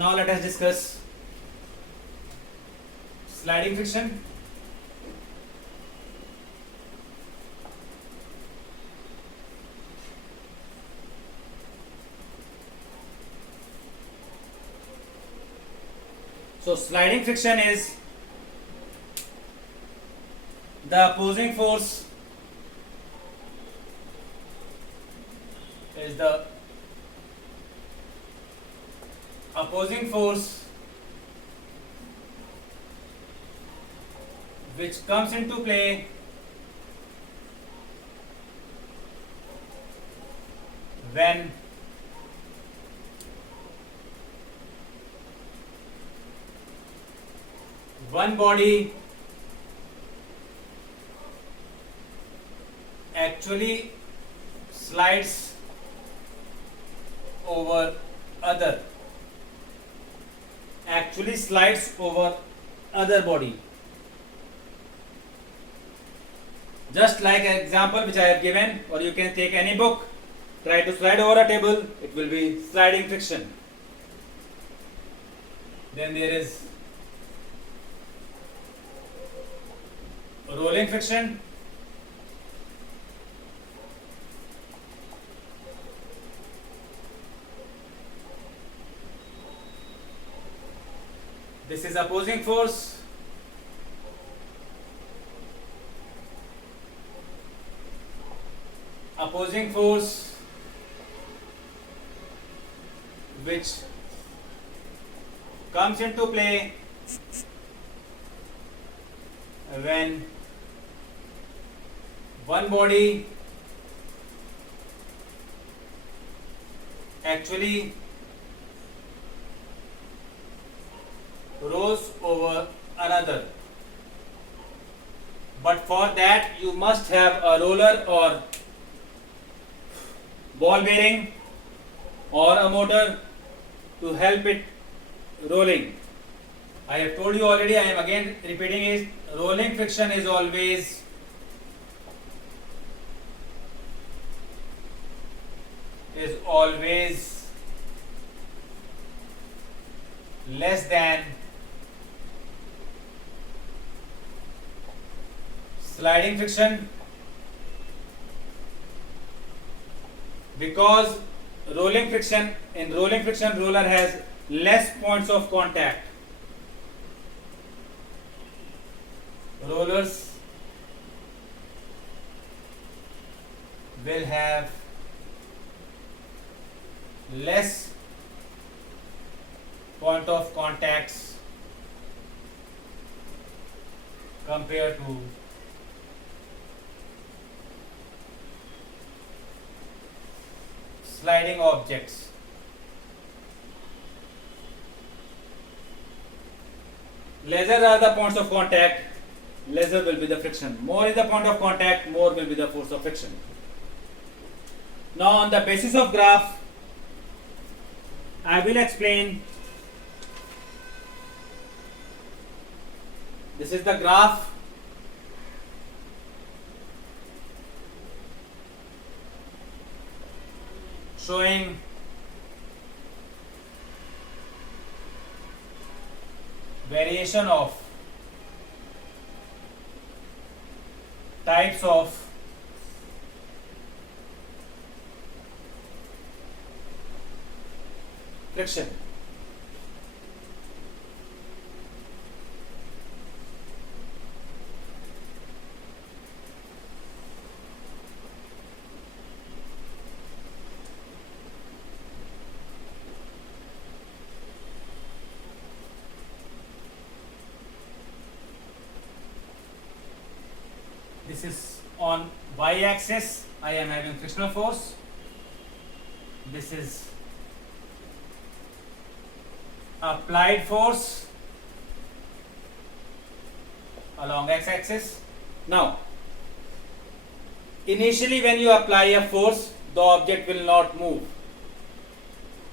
Now let us discuss sliding friction. So sliding friction is the opposing force which comes into play when one body actually slides over other body. Just like an example which I have given, or you can take any book, try to slide over a table, it will be sliding friction. Then there is rolling friction. This is opposing force. Which comes into play when one body actually rose over another, but for that you must have a roller or ball bearing or a motor to help it rolling. I have told you already, I am again repeating it, rolling friction is always less than sliding friction, because rolling friction roller has less points of contact. Rollers will have less point of contacts compared to sliding objects. Lesser are the points of contact, lesser will be the friction. More is the point of contact, more will be the force of friction. Now on the basis of graph, I will explain. This is the graph showing variation of types of friction. This is on y-axis, I am having frictional force. This is applied force along x-axis. Now, initially when you apply a force, the object will not move.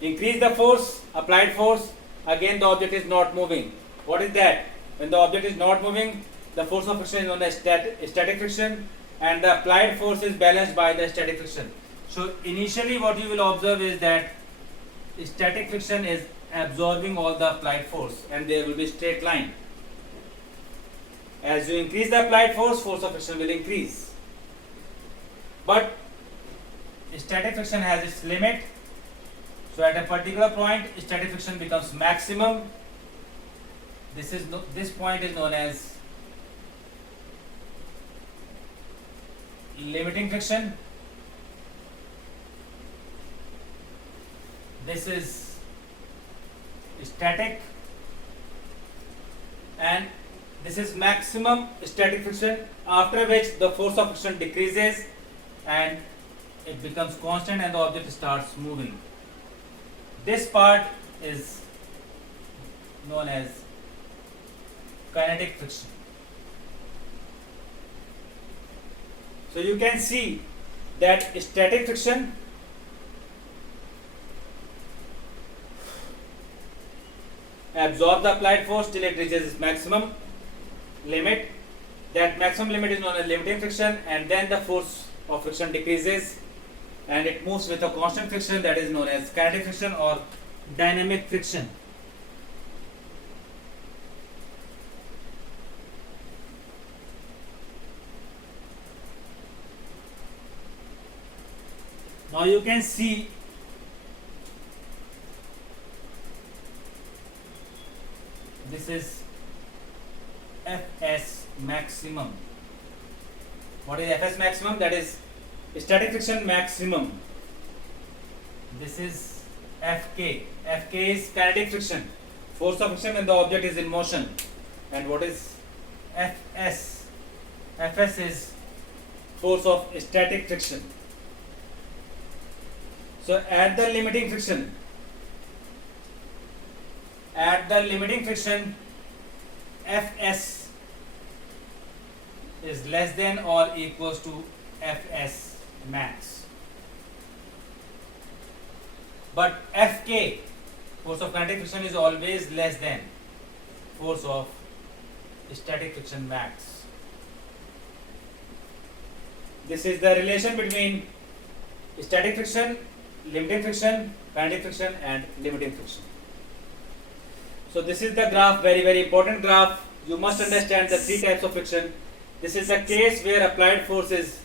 Increase the force, applied force, again the object is not moving. What is that? When the object is not moving, the force of friction is known as static friction, and the applied force is balanced by the static friction. So initially what you will observe is that static friction is absorbing all the applied force, and there will be straight line. As you increase the applied force, force of friction will increase. But static friction has its limit. So at a particular point, static friction becomes maximum. This point is known as limiting friction. This is static, and this is maximum static friction, after which the force of friction decreases and it becomes constant and the object starts moving. This part is known as kinetic friction. So you can see that static friction absorbs the applied force till it reaches its maximum limit. That maximum limit is known as limiting friction, and then the force of friction decreases and it moves with a constant friction, that is known as kinetic friction or dynamic friction. Now you can see this is Fs maximum. What is Fs maximum? That is static friction maximum. This is Fk. Fk is kinetic friction, force of friction when the object is in motion. And what is Fs? Fs is force of static friction. So at the limiting friction, Fs is less than or equals to Fs max. But Fk, force of kinetic friction, is always less than force of static friction max. This is the relation between static friction, limiting friction, kinetic friction and limiting friction. So this is the graph, very important graph. You must understand the three types of friction. This is a case where applied force is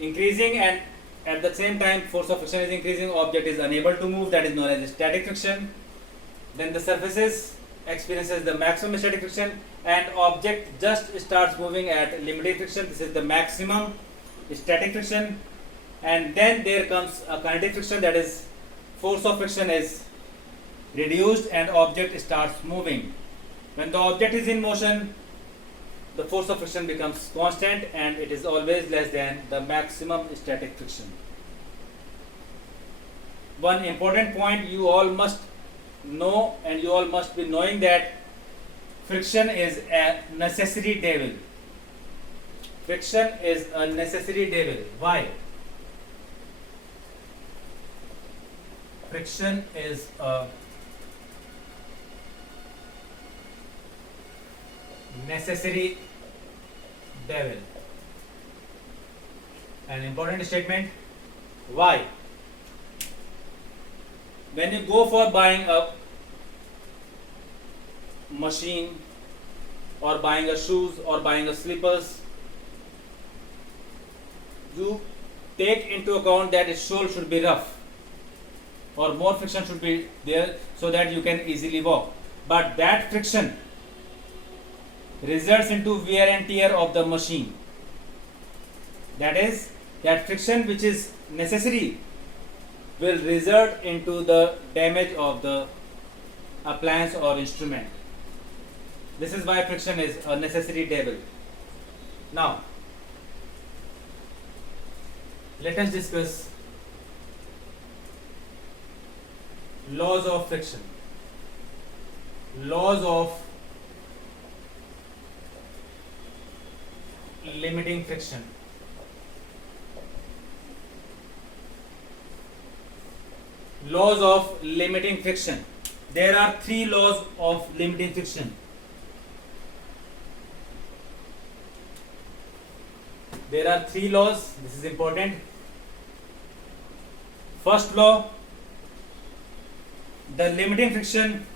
increasing and at the same time force of friction is increasing, object is unable to move, that is known as static friction. Then the surfaces experiences the maximum static friction and object just starts moving at limiting friction. This is the maximum static friction. And then there comes a kinetic friction, that is force of friction is reduced and object starts moving. When the object is in motion, the force of friction becomes constant and it is always less than the maximum static friction. One important point you all must know, and you all must be knowing, that friction is a necessary devil. Friction is a necessary devil. Why? Friction is a necessary devil. An important statement. Why? When you go for buying a machine or buying a shoes or buying a slippers, you take into account that its sole should be rough or more friction should be there so that you can easily walk. But that friction results into wear and tear of the machine. That is, that friction which is necessary will result into the damage of the appliance or instrument. This is why friction is a necessary devil. Now, let us discuss laws of friction. Laws of limiting friction. Laws of limiting friction. There are three laws of limiting friction. There are three laws. This is important. First law, the limiting friction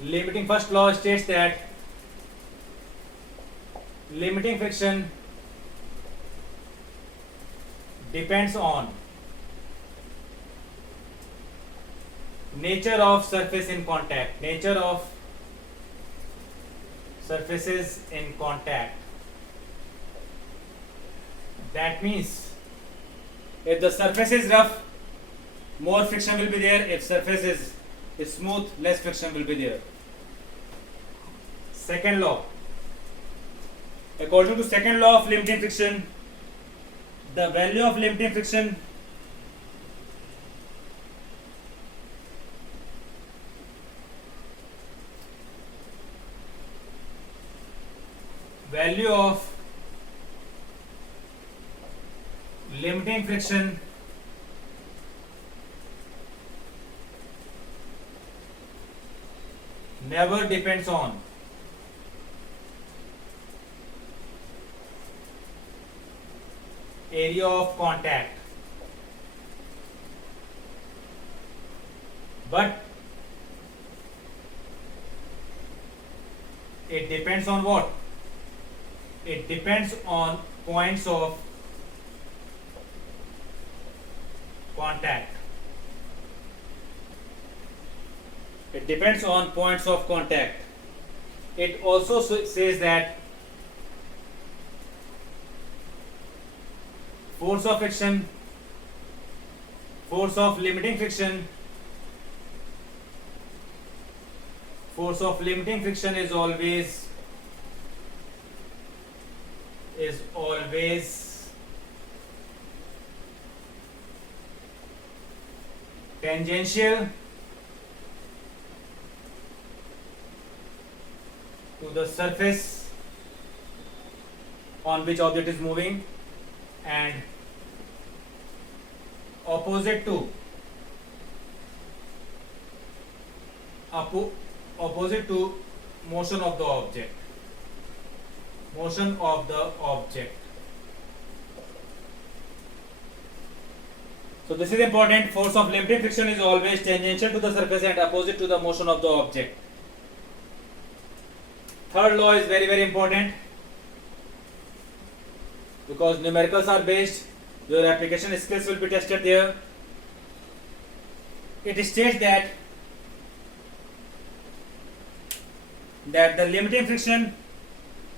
limiting first law states that limiting friction depends on nature of surface in contact, nature of surfaces in contact. That means if the surface is rough, more friction will be there. If surface is smooth, less friction will be there. Second law. According to second law of limiting friction, the value of limiting friction value of limiting friction never depends on area of contact, but it depends on what? It depends on points of contact. It depends on points of contact. It also says that force of friction, force of limiting friction, force of limiting friction is always tangential to the surface on which object is moving and opposite to motion of the object. Motion of the object. So this is important. Force of limiting friction is always tangential to the surface and opposite to the motion of the object. Third law is very important because numericals are based. Your application skills will be tested there. It states that the limiting friction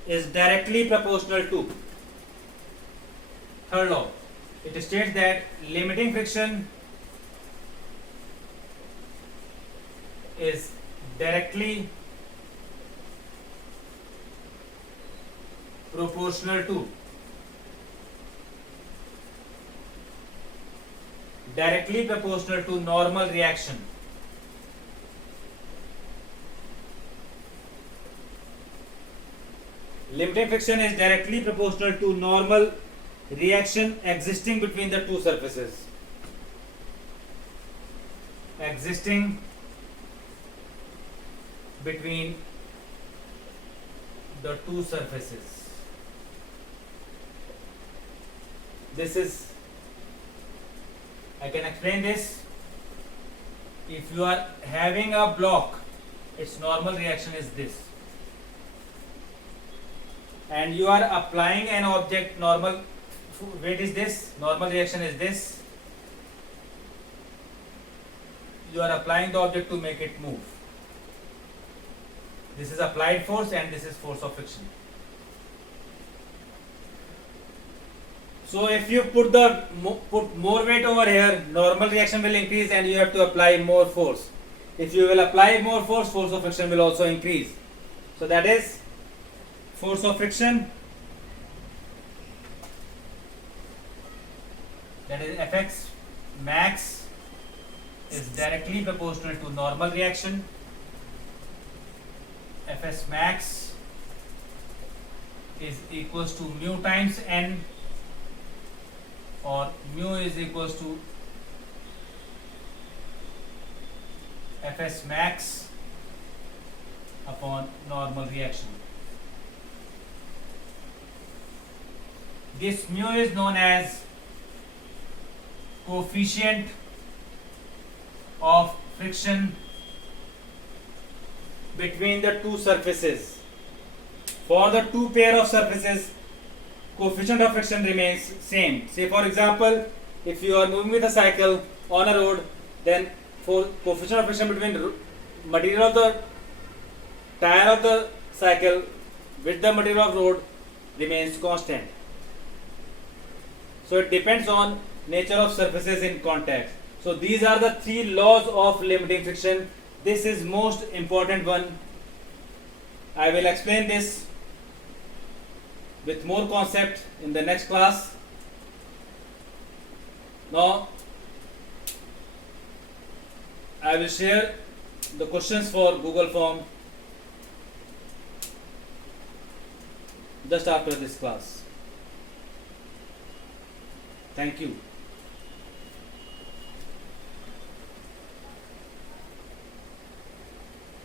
is directly proportional to. Third law. It states that limiting friction is directly proportional to normal reaction. Limiting friction is directly proportional to normal reaction existing between the two surfaces. Existing between the two surfaces. This is, I can explain this. If you are having a block, its normal reaction is this. And you are applying an object, normal weight is this, normal reaction is this. You are applying the object to make it move. This is applied force and this is force of friction. So if you put more weight over here, normal reaction will increase and you have to apply more force. If you will apply more force, force of friction will also increase. So that is force of friction, that is Fx max, is directly proportional to normal reaction. Fs max is equals to mu times n, or mu is equals to Fs max upon normal reaction. This mu is known as coefficient of friction between the two surfaces. For the two pair of surfaces, coefficient of friction remains same. Say for example, if you are moving with a cycle on a road, then for coefficient of friction between material of the tire of the cycle with the material of road remains constant. So it depends on nature of surfaces in contact. So these are the three laws of limiting friction. This is most important one. I will explain this with more concept in the next class. Now I will share the questions for Google form just after this class. Thank you.